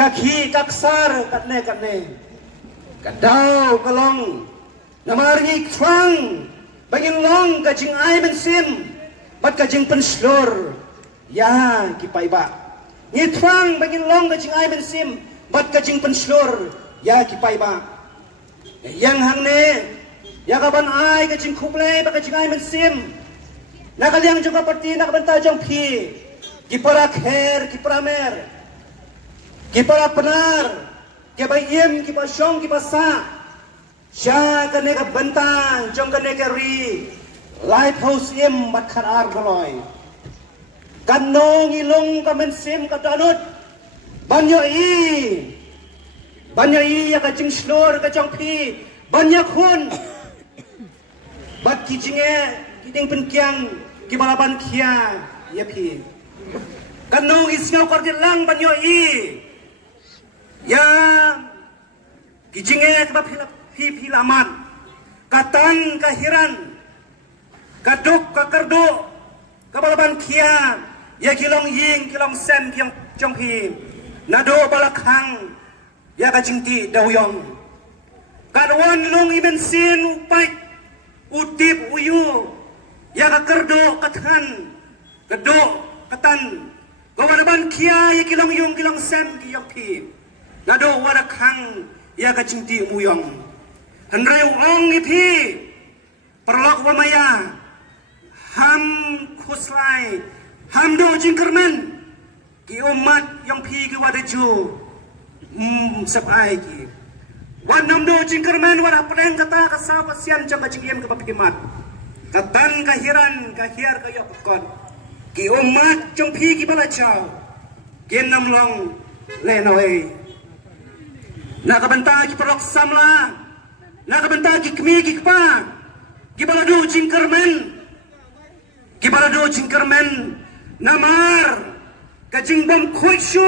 Kaki kaksar katne kadau kalong namargi trang bangin long kajing ay mensim bat kajing penslor ya kipaiba ni trang bangin long kajing ay mensim bat kajing penslor ya kipaiba yang hangne ya kaban ay kajing kuplay bat kajing ay mensim nakaliang jong kapati nakabanta jong pi kipara kher kipara mer kipara penar kipa yem kipa syong kipa sa sya kane ka bantang jong kane ka ri lighthouse yem bat kharar galoy kanong ilong ka mensim ka danut banyo i ya ka jing slor ka jong pi banyak hun bat kijinge kiding penkyang kibalaban kia ya pi kanong isngaw kordilang banyo i ya kijinge keba pilaman katan kahiran kaduk kakerdu kabalaban kia ya kilong ying kilong sen kilong jongpi nado balakhang ya kajingti dawyong kadwan long iben sin upai utip uyu ya kakerdu katan keduk katan kabalaban kia ya kilong yung kilong sen kilong pi nado warakhang ya kajingti muyong henreu ong ipi perlok wamaya ham khuslai ham do jingkermen ki umat yang pi ki wadaju sapai ki wanam do jingkermen wara pedeng kata kasa pasian jang kajingiem ke papikimat katan kahiran kahir kayok kon ki umat jang pi ki balajau genam long lenoi nakabanta ki perlok samla nakabanta ki kmi ki kpa ki balado jingkermen namar kajing bom khuishu